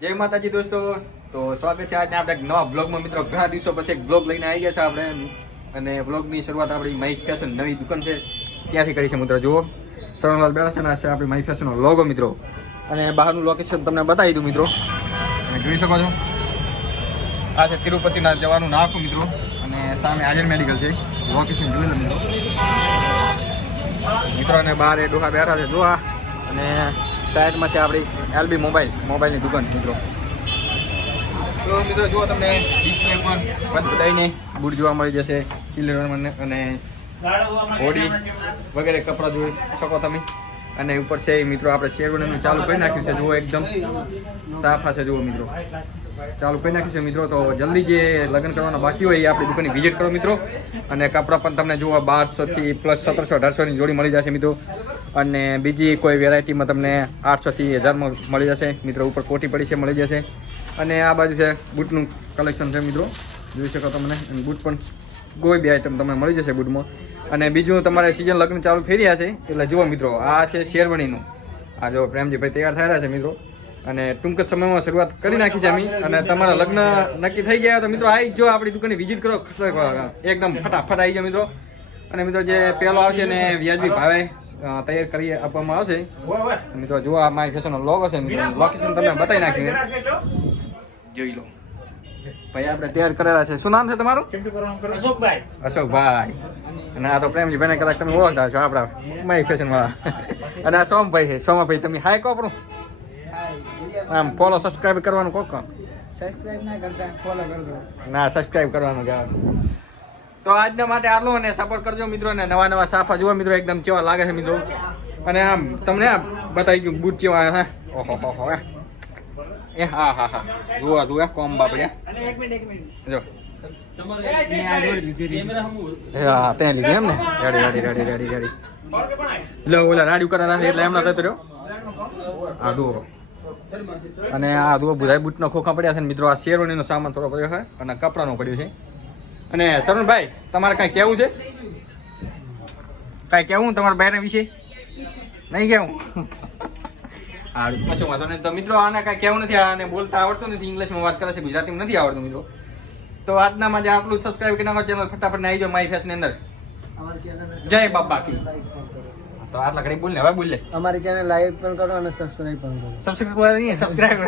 જય માતાજી દોસ્તો, તો સ્વાગત છે આજના આપણે નવા બ્લોગમાં. મિત્રો ઘણા દિવસો પછી એક બ્લોગ લઈને આવી ગયા છે આપણે, અને બ્લોગની શરૂઆત આપણી માઈ ફેશન નવી દુકાન છે ત્યાંથી કરી છે. મિત્રો જુઓ સરવણલાલ બેઠા છે ને, આ છે આપણી માઈ ફેશનનો લોગો મિત્રો, અને બહારનું લોકેશન તમને બતાવી દઉં મિત્રો. તમે જોઈ શકો છો, આ છે તિરુપતિના જવાનું નાકું મિત્રો, અને સામે આર્યન મેડિકલ છે. લોકેશન જોઈ લો મિત્રો, અને બહાર એ ડોહા બેઠા છે જો આ, અને સાઈડમાં છે આપણી એલબી મોબાઈલની દુકાન મિત્રો. તો મિત્રો જુઓ, તમને ડિસ્પ્લે પર બધાને બૂટ જોવા મળી જશે, ચિલ્ડ્રન અને હોડી વગેરે કપડાં જોઈ શકો તમે. અને ઉપર છે મિત્રો આપણે શેરવાણીનું ચાલુ કરી નાખ્યું છે. જુઓ એકદમ સાફ છે, જુઓ મિત્રો ચાલુ કરી નાખ્યું છે મિત્રો. તો જલ્દી જે લગ્ન કરવાના બાકી હોય એ આપણી દુકાનની વિઝિટ કરો મિત્રો. અને કપડાં પણ તમને જુઓ 1200 પ્લસ 1700-1800ની જોડી મળી જશે મિત્રો. અને બીજી કોઈ વેરાયટીમાં તમને 800 થી 1000માં મળી જશે મિત્રો. ઉપર કોટી પડી છે મળી જશે. અને આ બાજુ છે બૂટનું કલેક્શન છે મિત્રો, જોઈ શકો તમને. અને બૂટ પણ કોઈ બી આઈટમ તમને મળી જશે બૂટમાં. અને બીજું તમારે સિઝન લગ્ન ચાલુ થઈ રહ્યા છે એટલે જુઓ મિત્રો, આ છે શેરવાણીનું. આ જો પ્રેમજીભાઈ તૈયાર થઈ રહ્યા છે મિત્રો, અને ટૂંક સમયમાં શરૂઆત કરી નાખી છે અમે. અને તમારા લગ્ન નક્કી થઈ ગયા તો મિત્રો આવી જો આપણી દુકાનની વિઝિટ કરો, એકદમ ફટાફટ આવી જાઓ મિત્રો. અને મિત્રો જે પહેલો આવશે ને વ્યાજબી ભાવે તૈયાર કરી આપવામાં આવશે મિત્રો. જુઓ આ મારી ફેશનનો લોગો છે મિત્રો, લોકેશન તમે બતાવી નાખ્યું જોઈ લો. ભાઈ આપણે તૈયાર કરેલા છે. શું નામ છે તમારું? અશોકભાઈ. અને આ તો પ્રેમજી ભાઈને કદાચ તમે ઓળખતા છો આપણા મારી ફેશન વાળા. અને આ સોમભાઈ છે. સોમાભાઈ તમે હાય કહો આપણું આમ ફોલો સબસ્ક્રાઈબ કરવાનું કહો. સબસ્ક્રાઇબ ના કરતા ફોલો કરજો. ના, સબસ્ક્રાઈબ કરવાનું કહેવાનું. તો આજના માટે આટલું, અને સપોર્ટ કરજો મિત્રો. અને નવા સાફા જુઓ મિત્રો, એકદમ કેવા લાગે છે મિત્રો. અને આમ તમને આ બતાવી દઉં બૂટ કેવા આવ્યા છે. ઓહો એ હા હા હા, જુઓ કોમ બાપડ્યા જો. હા ત્યાં લીધી એમ ને, રેડી લો. ઓલા રાડ્યું કરા એટલે એમના થતો રહ્યો. હા જુઓ, અને આ જુઓ બધા બૂટનો ખોખા પડ્યા છે મિત્રો. આ શેરવાણીનો સામાન થોડો પડ્યો છે, અને કપડાનો પડ્યો છે. અને શરણભાઈ તમારે કાંઈ કહેવું છે? કાંઈ કહેવું તમારા બહેરા વિશે? નહીં કહેવું? હા કશું વાંધો નહીં. તો મિત્રો આને કાંઈ કહેવું નથી, આને બોલતા આવડતું નથી, ઇંગ્લિશમાં વાત કરે છે, ગુજરાતીમાં નથી આવડતું મિત્રો. તો આજના માટે આટલું. સબસ્ક્રાઈબ કરી નાખો ચેનલ ફટાફટ ને આવી જાઓ મારી ફેશનની અંદર. જય બાપા કી. તો આટલા ઘડી બોલ ને, હવે બોલ લે. અમારી ચેનલ લાઈક પણ કરો અને સબસ્ક્રાઇબ પણ કરો. સબસ્ક્રાઈબ